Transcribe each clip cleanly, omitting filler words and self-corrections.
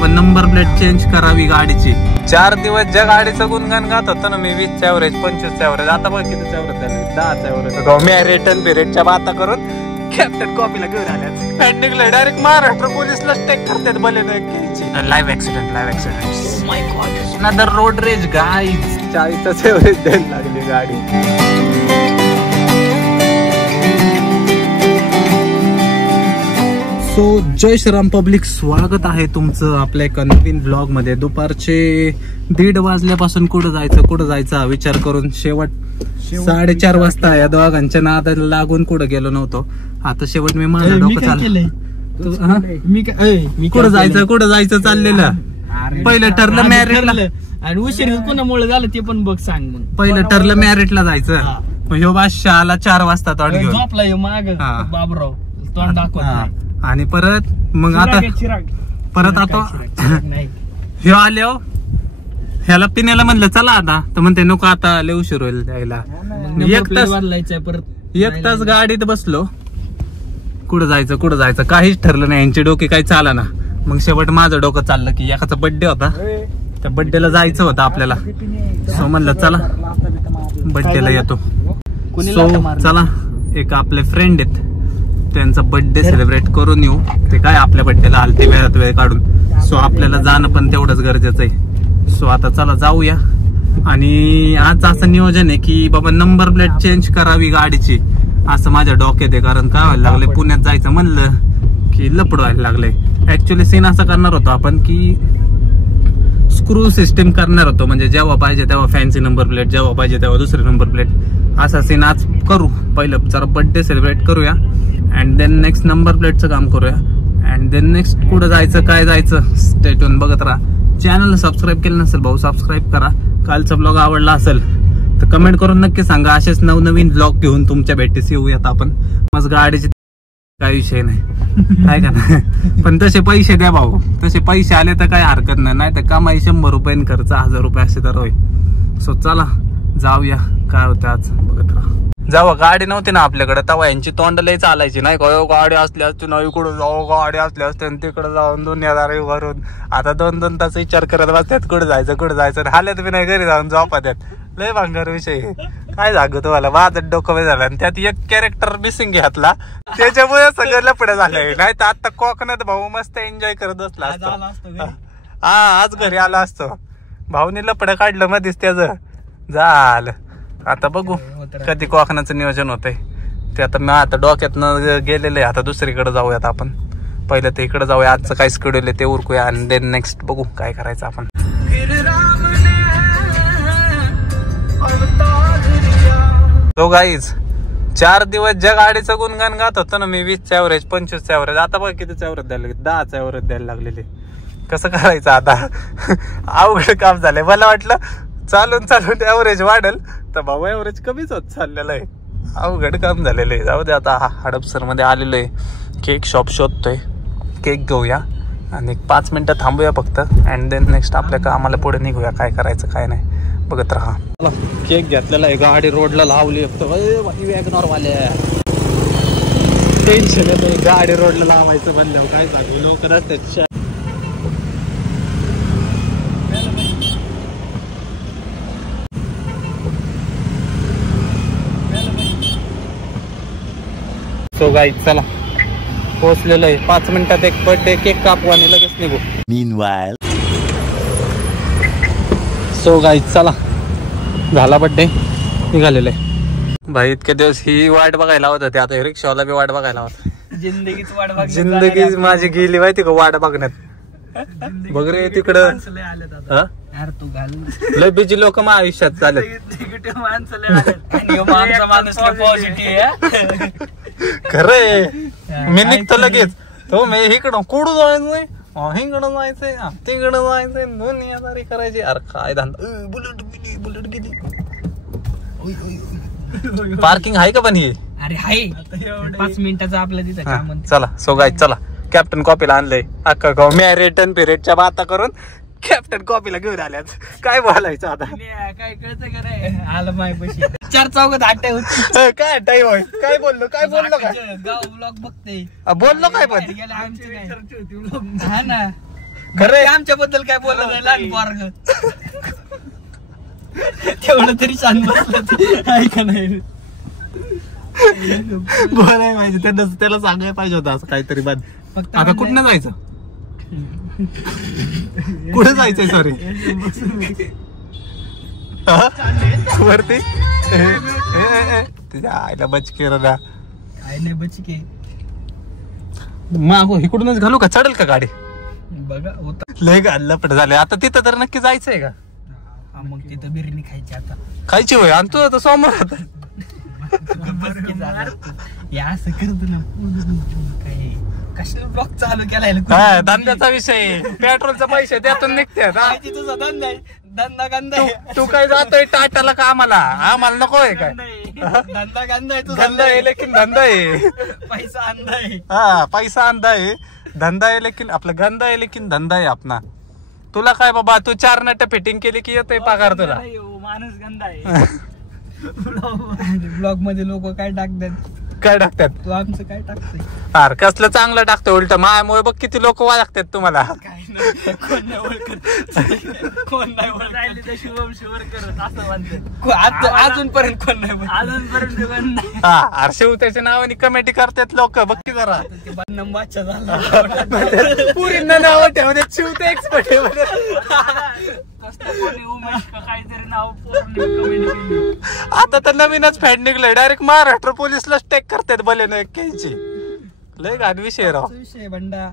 बाबा number plate change करावी गाडीची. 4 दिवस ज्या गाडीचं गुणगान गात होतो ना मी, 20चं ॲव्हरेज 25चं ॲव्हरेज, आता बघ कितीचं ॲव्हरेज झालं, 10चं ॲव्हरेज. मी रिटर्न पिरियडच्या बाता करून कॅप्टन कॉपीला घेऊन आल्यात निघलं डायरेक्ट महाराष्ट्र पोलीसला टेक करतात भले live accident. My god, another road rage guys. 40चं ॲव्हरेज द्यायला लागली गाडी. सो जय श्रीराम पब्लिक, स्वागत आहे तुमचं आपल्या एका नवीन ब्लॉग मध्ये. दुपारचे 1:30 वाजल्यापासून कुठं जायचा विचार करून शेवट 4:30 वाजता या दोघांच्या नादाला लागून कुठं गेलो नव्हतो. आता शेवट मी माझं डोकं चाललं, कुठं जायचं चाललेलं. पहिलं ठरलं मॅरिटला, आणि उशीर कोणामुळे झालं ते पण बघ सांग. मग पहिलं ठरलं मॅरिटला जायचं, ह्यो बादशाहला 4 वाजता तोंड घेऊन झोपला माग बाबराव तोंड दाखवत. आणि परत मग आता परत आता ह्यो आल्या ह्याला पिण्याला म्हणलं चला आता, तर म्हणते नको आता लय उशीर होईल जायला. एक तास गाडीत बसलो, कुठं जायचं काहीच ठरलं नाही. यांची डोके काही चाला ना. मग शेवट माझं डोकं चाललं की एकाचा बर्थडे होता, त्या बर्थडेला जायचं होतं आपल्याला. सो म्हणलं चला बर्थडेला येतो. सो चला, एक आपले फ्रेंड आहेत, त्यांचा बर्थडे सेलिब्रेट करून येऊ. ते काय आपल्या बर्थडेला आलते वेळात वेळ काढून. सो आपल्याला जाणं पण तेवढंच गरजेचं आहे. सो आता चला जाऊया. आणि आज असं नियोजन आहे की बाबा नंबर प्लेट चेंज करावी गाडीची, असं माझ्या डोक्यात आहे. कारण काय व्हायला लागले, पुण्यात जायचं म्हणलं की लपड व्हायला लागले. ऍक्च्युअली सीन असा करणार होतो आपण की स्क्रू सिस्टीम करणार होतो, म्हणजे जेव्हा पाहिजे तेव्हा फॅन्सी नंबर प्लेट, जेव्हा पाहिजे तेव्हा दुसरी नंबर प्लेट, असा सीन आज करू. पहिलं जरा बर्थडे सेलिब्रेट करूया, अँड देन नेक्स्ट नंबर प्लेटचं काम करूया, अँड देन नेक्स्ट कुठं जायचं काय जायचं स्टे ट्यून बघत राहा. चॅनलला सबस्क्राईब केलं नसेल भाऊ सबस्क्राईब करा. कालचा ब्लॉग आवडला असेल तर कमेंट करून नक्की सांगा. असेच नवनवीन ब्लॉग घेऊन तुमच्या भेटीस येऊयात आपण. मग गाडीची काही विषय नाही काय का ना, पण तसे पैसे द्या भाऊ. तसे पैसे आले तर काही हरकत नाही, तर कमाई 100 रुपये खर्च 1000 रुपये असे तर होईल. सो चला जाऊया, काय होतं आज बघत राहा. जेव्हा गाडी नव्हती ना आपल्याकडे तेव्हा यांची तोंड लय चालायची नाही का, गाडी असली असती ना इकडं जाऊ, गाडी असली असते तिकडे जाऊन दुनियादारी भरून. आता 2-2 तास विचार करत बसतात कुठं जायचं. हालत बी नाही घरी जाऊन झोपात्यात. लय भांगर विषय. काय सांगू तुम्हाला, माझं डोकं झालं. आणि त्यात एक कॅरेक्टर मिसिंग घातला, त्याच्यामुळे सगळं लपडं झालंय. नाही तर आता कोकणात भाऊ मस्त एन्जॉय करत बसला असतो. हा आज घरी आला असतो. भाऊने लपडं काढलं मध्येच त्याचं झालं. आता बघू कधी कोकणाचं नियोजन होतंय ते. आता डोक्यातनं गेलेलं आहे. आता दुसरीकडे जाऊयात आपण. पहिलं ते इकडे जाऊया, आजचं काय शेड्यूल आहे ते उरकूया, आणि देन नेक्स्ट बघू काय करायचं आपण. तो गाईज 4 दिवस ज्या गाडीचं गुणगान गात होतं ना मी, 20चं ॲव्हरेज 25चं ॲव्हरेज, आता बघ कितीचं ॲव्हरेज द्यायला लागले, 10चं ॲव्हरेज द्यायला लागलेले. कसं करायचं आता, अवघड काम झालंय. मला वाटलं चालून ॲव्हरेज वाढेल, तर भाऊ ॲव्हरेज कमीच होत चाललेलं आहे. अवघड काम झालेलं आहे. जाऊ दे आता. हडपसर मध्ये आलेलो आहे, केक शॉप शोधतोय, केक घेऊया आणि 5 मिनिटं थांबूया फक्त, अँड देन नेक्स्ट आपल्या कामाला पुढे निघूया. काय करायचं काय नाही बघत राहा. केक घेतलेला आहे, गाडी रोडला लावली. वॅगनॉर वाले टेन्शन येतंय, गाडी रोडला लावायचं म्हणलं काय सांगू. लोक रस्त्यात सो गाईज चला पोहोचलेलं आहे. 5 मिनिटात एक बर्थडे केक कापू आणि लगेच निघू. मीनवाईल सो गाईज चला, झाला बर्थडे, निघालेलं आहे. भाई इतके दिवस ही वाट बघायला होत होती, आता रिक्षावाला बी वाट बघायला होता. जिंदगी माझी गेली माहिती का वाट बघण्यात. बघ रे तिकडं लय बिजी लोक मग आयुष्यात चालत. खरंय, मी निघतो लगेच. तो मी इकडं कुठं जायचंय, हिंगडं जायचंय, तिकडं जायचंय, दुनियादारी करायची. अरे काय धंदा. बुलेट गेली. पार्किंग आहे का पण ही? अरे हाय, 5 मिनिटाचं आपल्या तिथं काम. चला सो गाईज चला, कॅप्टन कॉपीला आणलंय. अख्खा गाव मी रिटर्न पिरियडच्या बाता करून कॅप्टन कॉपीला घेऊन आल्यात. काय बोलायचं आता, काय कळतं का रे. आलं मायपाशी 4 चौघात हट्टाय होती. काय हट्टाय होय, काय बोललो काय गाव ब्लॉग बघते. बोललो काय पण हा ना, खरंय आमच्याबद्दल काय बोलत नाही लहान पोरग तेवढं तरी शांत बसलं ऐका नाही बोलाय पाहिजे त्याला सांगायला पाहिजे होतं असं काहीतरी बाद. फक्त आता कुठनं जायचं कुठे जायचंय सॉरी वरती तुझ्या आईला बचके ना काय नाही बचके मागो इकडूनच घालू का चढेल का गाडी बघा होता लय लपट झाले आता तिथं तर नक्की जायचंय का मग तिथं बिर्याणी खायची आता खायची होय आणि तू आता समोर आता असं करतो ना काय कशाला ब्लॉक चालू केलाय हा, धंद्याचा विषय पेट्रोलचा पैसे त्यातून निघते तुझा धंदा आहे धंदा गंदा आहे तू काय जातोय टाटाला का आम्हाला नकोय काय धंदा गंदा आहे तुझा धंदा आहे लेकिन धंदा आहे पैसा अंधा आहे हा पैसा अंधा आहे धंदा आहे लेकिन आपला गंदा आहे लेकिन धंदा आहे आपला तुला काय बाबा तू 4 नट फिटिंग केली की येतोय पगार तुला माणूस गंदा आहे ब्लॉग मध्ये लोक काय टाकतात तू आमचं काय टाकतोय अरे कसलं चांगलं टाकतोय उलट मायामुळे बघ किती लोक वागतात तुम्हाला काय नाही कोण नाही ओळखत कोण नाही ओळखले तर शुभम शुभर करत असं म्हणतात अजूनपर्यंत कोण नाही अजूनपर्यंत कोण नाही हा अरे शिव त्याच्या नावाने कमेंटी करतात लोक बघ की जरा ते बदनाम बादशाह झाला पुरींना नाव ठेवण्यात शिव ते एक्सपर्ट काहीतरी नाव केली आता तर नवीनच फॅड निघलंय डायरेक्ट महाराष्ट्र पोलीसला टेक करतात भले ना एक्क्याऐंशी लय घाण विषय राव विषय बंडा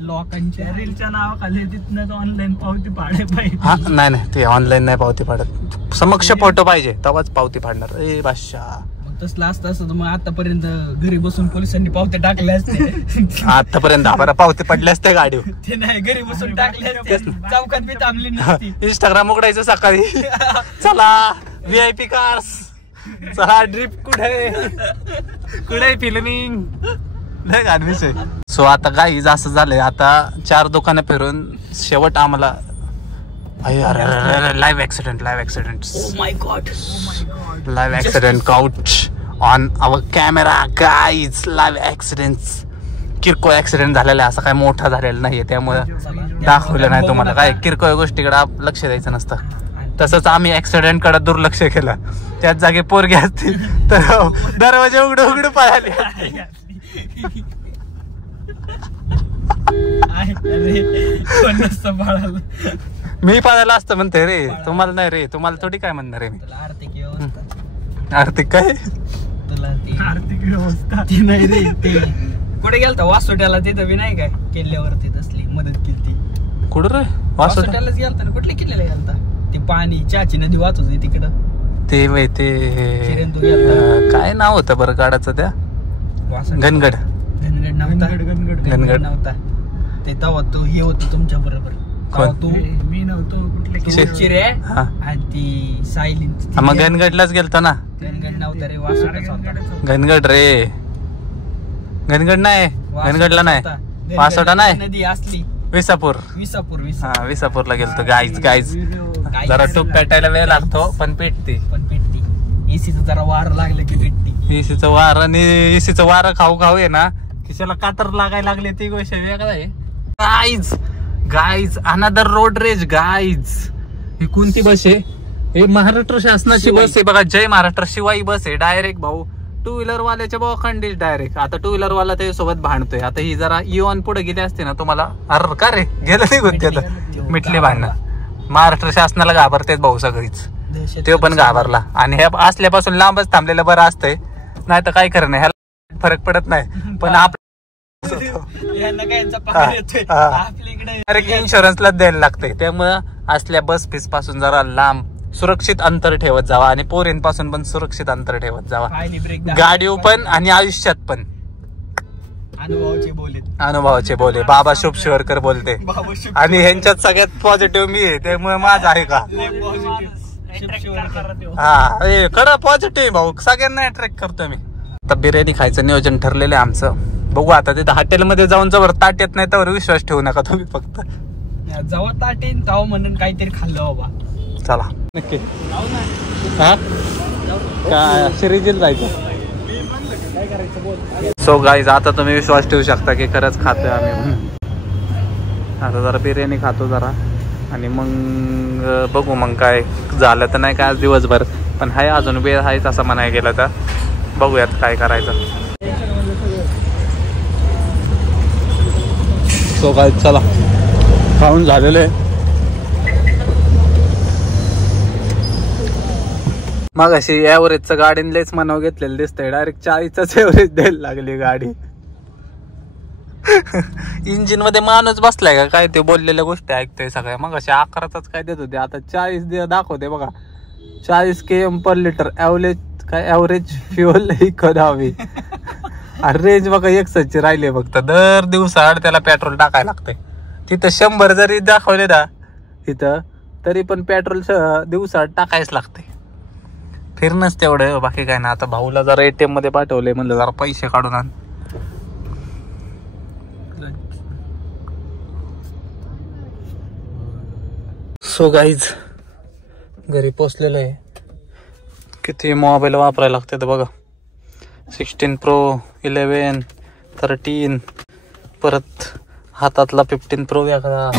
लोकांच्या रीलच्या नावाखाली तिथनं ऑनलाईन पावती पाडे पाहिजे नाही ते ऑनलाईन नाही पावती पाडत समक्ष फोटो पाहिजे तेव्हाच पावती पाडणार ए बादशाह तसलं असतं असं मग आतापर्यंत घरी बसून पोलिसांनी पावत्या टाकल्या असते आतापर्यंत आम्हाला पावती पडल्या असत्या गाडीवर ते नाही घरी बसून टाकले असते चौकात बी थांबली नसती इंस्टाग्राम उघडायचं सकाळी चला VIP कार्स चला ड्रिप कुठे फिल्मिंग नाही का विषय सो आता गाईज असं झालंय आता 4 दुकानं फिरून शेवट आम्हाला live accident my God live accident couch on our camera guys live accidents किरकोळ ऍक्सिडेंट झालेला आहे असं काय मोठा झालेला नाहीये त्यामुळे दाखवलं नाही तुम्हाला काय किरकोळ गोष्टीकडे लक्ष द्यायचं नसतं तसंच आम्ही ऍक्सिडेंट कडे दुर्लक्ष केलं त्याच जागी पोरगी असते तर दरवाजे उघडू पळाले मी पळायला असतं म्हणते रे तुम्हाला नाही रे तुम्हाला थोडी काय म्हणणार आहे मी आर्थिक व्यवस्था आर्थिक काय तुला ती आर्थिक व्यवस्था ती नाही रे ते कुठे गेलता वासोट्याला तिथं बी नाही काय किल्ल्यावरती तसली मदत केली ती कुठं रे वासोट्यालाच गेलता ना कुठल्या किल्ल्याला गेलता ते पाणी चाची नदी वाहत होती तिकडं ते काय नाव होतं बरं गाडाचं त्या घनगड गणगड नव्हता ते तेव्हा तो हे होतं तुमच्या बरोबर तू मी नव्हतो कुठले चिरे आणि ती सायली मग गणगडलाच गेलता ना गणगड नव्हता रे वासोटा घनगड रे घनगड नाही घनगडला नाही वासोटा नाही नदी असली विसापूर हा विसापूरला गेलतो गाईज जरा टूप पेटायला वेळ लागतो पण पेटते एसीचं जरा वार लागलं की पेटती एसीचं वार आणि एसीचं वार खाऊ आहे ना खिशाला कातर लागायला लागले ती गोष्ट वेगळा आहे guys another road rage guys ही कोणती बस आहे हे महाराष्ट्र शासनाची बस आहे बघा जय महाराष्ट्र शिवाई बस आहे डायरेक्ट भाऊ 2 व्हीलर वाल्याच्या भाऊ खंडीच डायरेक्ट आता 2 व्हीलर वाला त्याच्यासोबत भांडतोय आता ही जरा इऑन पुढे गेली असते ना तुम्हाला अरे का रे गेलं नाही होते आता मिटले भांडणं महाराष्ट्र शासनाला घाबरतेत भाऊ सगळीच ते पण घाबरला आणि हे असल्यापासून लांबच थांबलेलं बरं असतंय नाही तर काय खरं नाही ह्याला फरक पडत नाही पण इन्शुरन्सला द्यायला लागतंय त्यामुळं असल्या बस फीस पासून जरा लांब सुरक्षित अंतर ठेवत जावा आणि पोरींपासून पण सुरक्षित अंतर ठेवत जावा गाडीव पण आणि आयुष्यात पण अनुभवाचे बोले बाबा शुभ शिवरकर बोलते आणि ह्यांच्यात सगळ्यात पॉझिटिव्ह मी आहे त्यामुळे माझं आहे का हा खरं पॉझिटिव्ह भाऊ सगळ्यांना अट्रॅक्ट करतो मी आता बिर्याणी खायचं नियोजन ठरलेलं आहे आमचं बघू आता तिथं हॉटेलमध्ये जाऊन जवळ ताट येत नाही त्यावर विश्वास ठेवू नका तुम्ही फक्त जवळ ताट येईन ताव म्हणून काहीतरी खाल्लं बाबा चला नक्की हा काय सिरीजील जायचं सो गाईज आता तुम्ही विश्वास ठेवू शकता की खरंच खातोय आम्ही म्हणून. आता जरा बिर्याणी खातो जरा आणि मग बघू मग काय झालं तर नाही काय आज दिवसभर, पण हाय अजून वेळ आहेच असं म्हणायला गेलं तर. बघूयात काय करायचं. सो काय चला खाऊन झालेलं आहे. मग अशी ॲव्हरेजचं गाडीने लयच मनाव घेतलेलं दिसतंय. डायरेक्ट 40च ॲव्हरेज द्यायला लागली गाडी. इंजिन मध्ये माणूस बसलाय का काय? ते बोललेल्या गोष्टी ऐकतोय सगळ्या. मग अशी 11च काय देत होते, आता 40 दाखवते बघा. 40 km/लिटर ॲव्हरेज फ्युअल इकॉनॉमी. रेंज बघा 61 राहिले फक्त. दर दिवसाआड त्याला पेट्रोल टाकायला लागतंय. तिथं 100 जरी दाखवले ना तिथं, तरी पण पेट्रोल दिवसाआड टाकायच लागते. फिरणंच तेवढं, बाकी काय ना. आता भाऊला जरा ATM मध्ये पाठवलंय, म्हणलं जरा पैसे काढून आण. सो गाईज घरी पोचलेलो आहे. किती मोबाईल वापरायला लागतात बघा. 16 Pro, 11, 13, परत हातातला 15 Pro वेगळा.